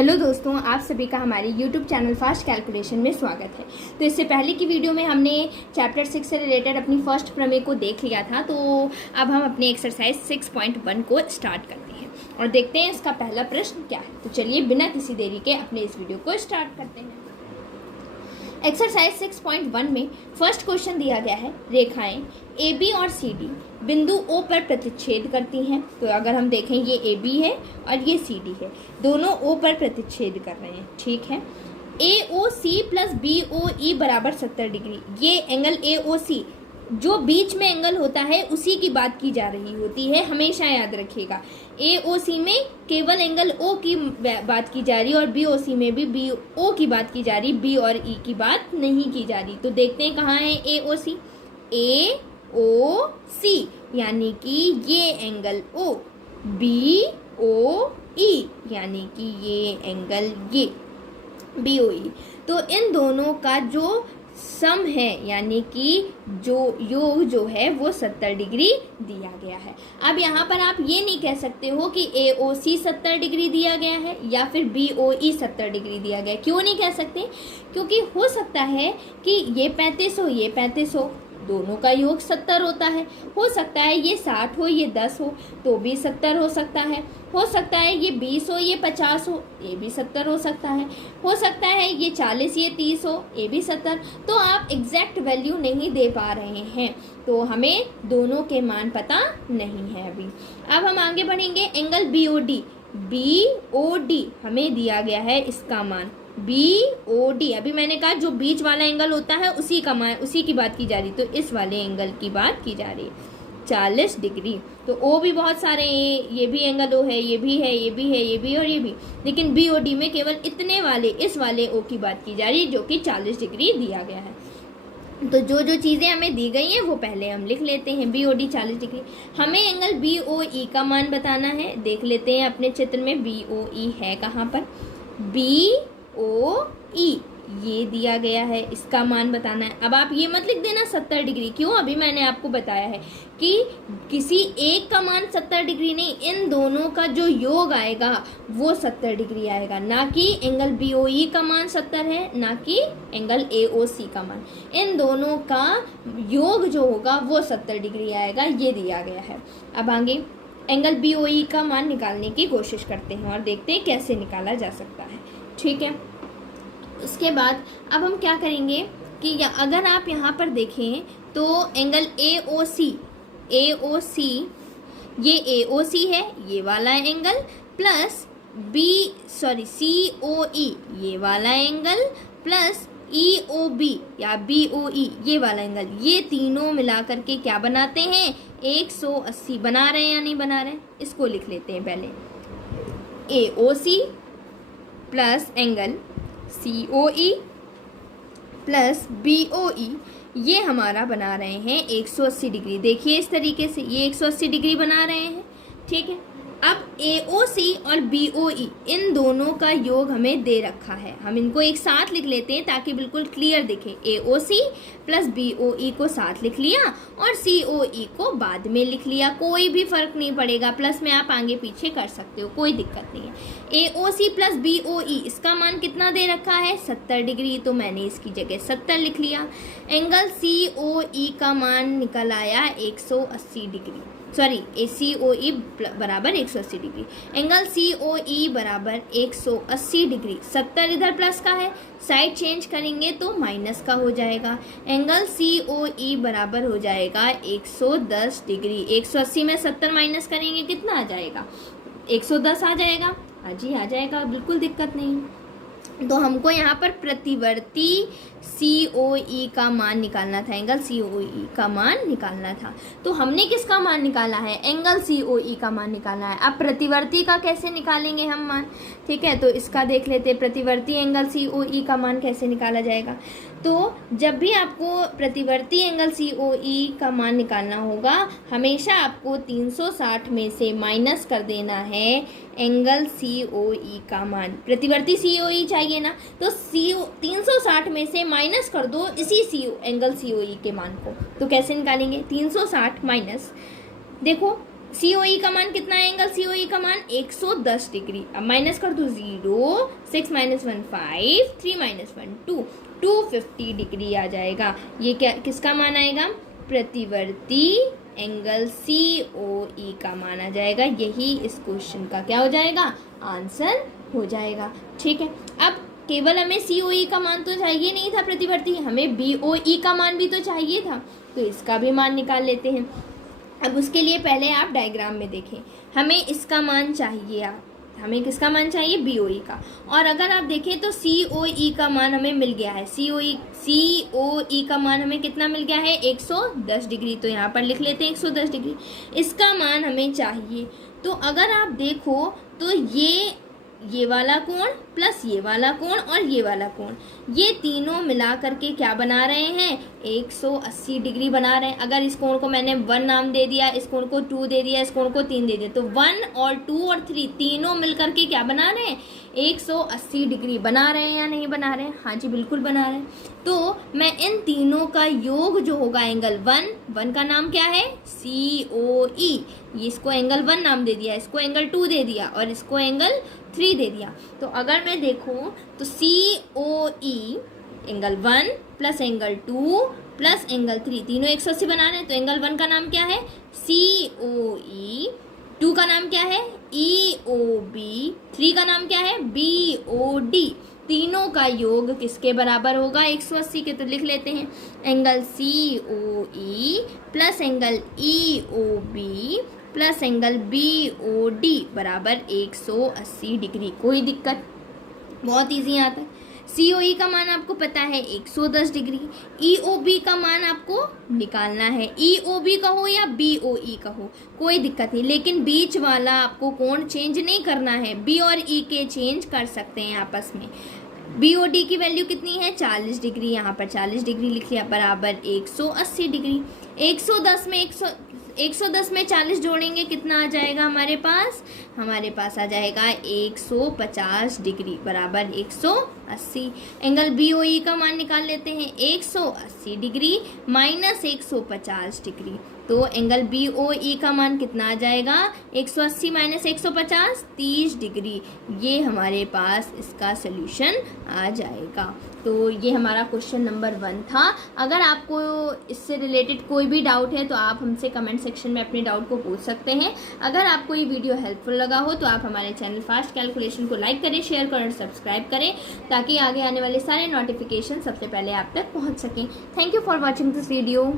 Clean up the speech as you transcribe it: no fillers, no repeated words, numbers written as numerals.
Hello दोस्तों, आप सभी का हमारे यूट्यूब चैनल फास्ट कैलकुलेशन में स्वागत है। तो इससे पहले की वीडियो में हमने चैप्टर 6 से रिलेटेड अपनी फर्स्ट प्रमेय को देख लिया था। तो अब हम अपनी एक्सरसाइज 6.1 को स्टार्ट करते हैं और देखते हैं इसका पहला प्रश्न क्या है। तो चलिए बिना किसी देरी के अपने इस वीडियो को स्टार्ट करते हैं। एक्सरसाइज 6.1 में फर्स्ट क्वेश्चन दिया गया है, रेखाएं ए बी और सी डी बिंदु O पर प्रतिच्छेद करती हैं। तो अगर हम देखें ये ए बी है और ये सी डी है, दोनों O पर प्रतिच्छेद कर रहे हैं, ठीक है। ए ओ सी प्लस बी ओ ई बराबर 70 डिग्री, ये एंगल ए ओ सी जो बीच में एंगल होता है उसी की बात की जा रही होती है, हमेशा याद रखिएगा। ए ओ सी में केवल एंगल ओ की बात की जा रही है और बी ओ सी में भी बी ओ की बात की जा रही, बी और ई की बात नहीं की जा रही। तो देखते हैं कहाँ है ए ओ सी। ए ओ सी यानी कि ये एंगल ओ, बी ओ ई यानी कि ये एंगल ये बी ओ ई। तो इन दोनों का जो सम है यानी कि जो योग जो है वो 70 डिग्री दिया गया है। अब यहाँ पर आप ये नहीं कह सकते हो कि ए ओ सी 70 डिग्री दिया गया है या फिर बी ओ ई 70 डिग्री दिया गया है। क्यों नहीं कह सकते? क्योंकि हो सकता है कि ये 35 हो, ये 35 हो, दोनों का योग 70 होता है। हो सकता है ये 60 हो, ये 10 हो, तो भी 70 हो सकता है। हो सकता है ये 20 हो, ये 50 हो, ये भी 70 हो सकता है। हो सकता है ये 40, ये 30 हो, ये भी 70। तो आप एग्जैक्ट वैल्यू नहीं दे पा रहे हैं, तो हमें दोनों के मान पता नहीं है अभी। अब हम आगे बढ़ेंगे। एंगल बी ओ डी हमें दिया गया है, इसका मान बी ओ डी। अभी मैंने कहा जो बीच वाला एंगल होता है उसी का मान, उसी की बात की जा रही, तो इस वाले एंगल की बात की जा रही है 40 डिग्री। तो ओ भी बहुत सारे, ये भी एंगल ओ है, ये भी है, ये भी है, ये भी और ये भी, लेकिन बी ओ डी में केवल इतने वाले, इस वाले ओ की बात की जा रही है जो कि 40 डिग्री दिया गया है। तो जो जो चीज़ें हमें दी गई हैं वो पहले हम लिख लेते हैं। B O D 40 degree. हमें एंगल बी ओ ई का मान बताना है। देख लेते हैं अपने चित्र में बी ओ ई है कहाँ पर। बी ओ ई ये दिया गया है, इसका मान बताना है। अब आप ये मत लिख देना 70 डिग्री, क्यों? अभी मैंने आपको बताया है कि किसी एक का मान 70 डिग्री नहीं, इन दोनों का जो योग आएगा वो 70 डिग्री आएगा। ना कि एंगल बी ओ ई का मान 70 है, ना कि एंगल ए ओ सी का मान। इन दोनों का योग जो होगा वो 70 डिग्री आएगा, ये दिया गया है। अब आगे एंगल बी ओ ई का मान निकालने की कोशिश करते हैं और देखते हैं कैसे निकाला जा सकता है, ठीक है। उसके बाद अब हम क्या करेंगे कि अगर आप यहाँ पर देखें तो एंगल ए ओ सी ये ए ओ सी है, ये वाला एंगल, प्लस सी ओ ई ये वाला एंगल, प्लस ई ओ बी या बी ओ ई ये वाला एंगल, ये तीनों मिला करके क्या बनाते हैं? 180 बना रहे हैं या नहीं बना रहे हैं? इसको लिख लेते हैं पहले। ए ओ सी प्लस एंगल सी ओ ई प्लस बी ओ ई, ये हमारा बना रहे हैं 180 डिग्री। देखिए इस तरीके से ये 180 डिग्री बना रहे हैं, ठीक है। अब ए ओ सी और बी ओ ई इन दोनों का योग हमें दे रखा है, हम इनको एक साथ लिख लेते हैं ताकि बिल्कुल क्लियर दिखे। ए ओ सी प्लस बी ओ ई को साथ लिख लिया और सी ओ ई को बाद में लिख लिया, कोई भी फर्क नहीं पड़ेगा, प्लस में आप आगे पीछे कर सकते हो, कोई दिक्कत नहीं है। ए ओ सी प्लस बी ओ ई इसका मान कितना दे रखा है? 70 डिग्री, तो मैंने इसकी जगह 70 लिख लिया। एंगल सी ओ ई का मान निकल आया 180 डिग्री, सॉरी ए सी ओ ई बराबर 180 डिग्री। एंगल सी ओ ई बराबर 180 डिग्री। 70 इधर प्लस का है, साइड चेंज करेंगे तो माइनस का हो जाएगा। एंगल सी ओ ई बराबर हो जाएगा 110 डिग्री। 180 में 70 माइनस करेंगे कितना आ जाएगा? 110 आ जाएगा। हाँ जी आ जाएगा, बिल्कुल दिक्कत नहीं। तो हमको यहाँ पर प्रतिवर्ती सी ओ ई का मान निकालना था, एंगल सी ओ ई का मान निकालना था। तो हमने किसका मान निकाला है? एंगल सी ओ ई का मान निकालना है। अब प्रतिवर्ती का कैसे निकालेंगे हम मान, ठीक है। तो इसका देख लेते हैं, प्रतिवर्ती एंगल सी ओ ई का मान कैसे निकाला जाएगा। तो जब भी आपको प्रतिवर्ती एंगल सी ओ ई का मान निकालना होगा, हमेशा आपको 360 में से माइनस कर देना है एंगल सी ओ ई का मान। प्रतिवर्ती सी ओ ई चाहिए ना, तो 360 में से माइनस कर दो इसी एंगल सी ओ ई के मान को। तो कैसे निकालेंगे? 360 माइनस, देखो COE का मान कितना है एंगल COE का मान 110 डिग्री। अब माइनस कर दो 0, 6 - 1 5, 3 - 1 2, 250 डिग्री आ जाएगा। ये क्या किसका मान आएगा? प्रतिवर्ती एंगल COE का मान आ जाएगा। यही इस क्वेश्चन का क्या हो जाएगा? आंसर हो जाएगा। ठीक है, अब केवल हमें COE का मान तो चाहिए नहीं था प्रतिवर्ती, हमें BOE का मान भी तो चाहिए था, तो इसका भी मान निकाल लेते हैं। अब उसके लिए पहले आप डायग्राम में देखें, हमें इसका मान चाहिए, हमें किसका मान चाहिए? BOE का। और अगर आप देखें तो COE का मान हमें मिल गया है। COE का मान हमें कितना मिल गया है? 110 डिग्री। तो यहाँ पर लिख लेते हैं 110 डिग्री। इसका मान हमें चाहिए। तो अगर आप देखो तो ये वाला कोण प्लस ये वाला कोण और ये वाला कोण, ये तीनों मिला करके क्या बना रहे हैं? 180 डिग्री बना रहे हैं। अगर इस कोण को मैंने 1 नाम दे दिया, इस कोण को 2 दे दिया, इस कोण को 3 दे दिया, तो 1 और 2 और 3 तीनों मिल करके क्या बना रहे हैं? 180 डिग्री बना रहे हैं या नहीं बना रहे हैं? हाँ जी, बिल्कुल बना रहे हैं। तो मैं इन तीनों का योग जो होगा एंगल 1 का नाम क्या है? COE। इसको एंगल 1 नाम दे दिया, इसको एंगल 2 दे दिया और इसको एंगल 3 दे दिया। तो अगर मैं देखूं तो COE angle 1 plus angle 2 plus angle 3 तीनों 180 बना रहे हैं। तो एंगल 1 का नाम क्या है? COE, 2 का नाम क्या है? EOB, 3 का नाम क्या है? BOD। तीनों का योग किसके बराबर होगा? 180 के। तो लिख लेते हैं angle COE plus angle EOB plus angle BOD बराबर 180 डिग्री। कोई दिक्कत? बहुत इजी आता है। COE का मान आपको पता है 110 डिग्री। EOB का मान आपको निकालना है। EOB का हो या BOE का हो, कोई दिक्कत नहीं, लेकिन बीच वाला आपको कोण चेंज नहीं करना है। B और E के चेंज कर सकते हैं आपस में। BOD की वैल्यू कितनी है? 40 डिग्री। यहाँ पर 40 डिग्री लिख लिया बराबर 180 डिग्री। 110 में 40 जोड़ेंगे कितना आ जाएगा हमारे पास? हमारे पास आ जाएगा 150 डिग्री बराबर 180। एंगल BOE का मान निकाल लेते हैं 180 डिग्री माइनस 150 डिग्री। तो एंगल BOE का मान कितना आ जाएगा? 180 माइनस 150, 30 डिग्री। ये हमारे पास इसका सल्यूशन आ जाएगा। तो ये हमारा क्वेश्चन नंबर 1 था। अगर आपको इससे रिलेटेड कोई भी डाउट है तो आप हमसे कमेंट सेक्शन में अपने डाउट को पूछ सकते हैं। अगर आपको ये वीडियो हेल्पफुल लगा हो तो आप हमारे चैनल फास्ट कैलकुलेशन को लाइक करें, शेयर करें और सब्सक्राइब करें, ताकि आगे आने वाले सारे नोटिफिकेशन सबसे पहले आप तक पहुंच सकें। Thank you for watching this video.